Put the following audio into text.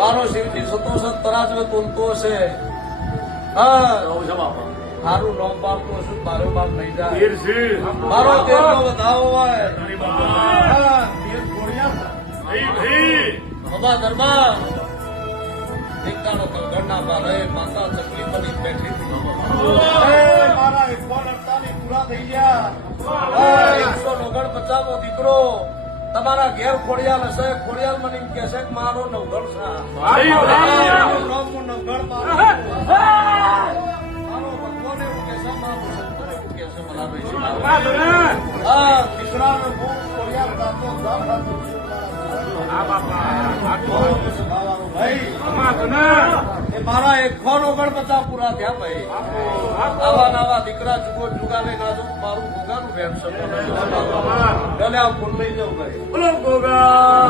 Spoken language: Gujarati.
મારો શિવજી સતો સત તરાજવે તુલતો છે. હા. બાપા મારું નામ પાડતો છું મારો બાપ નહીં જાય. મારો નો વધાવો હોય. તારી બાપા બાબા દરબાર. ટીકાનો માં રહે માતા ચકલી બની બેઠી. મારા એકસો અડતાલીસ પૂરા થઈ ગયા. એકસો ઓગણ પચાસમો દીકરો. તમારા ઘેર ખોડિયાલ હશે ખોડિયાલ મને એમ કહે છે કે મારો નવગણ છે. ભાઈ મારું ભગવાન એવું છે, શંકર એવું છે. હા, દીકરાનો બહુ ખોડિયાલ ગાતો, મારા એકોન ઓગણ પચાસ પૂરા થયા ભાઈ. આવા નવા દીકરા જુગો જુગાને ના જવું મારું ભોગાનું. વેમ Kalau kau kau kau kau kau kau kau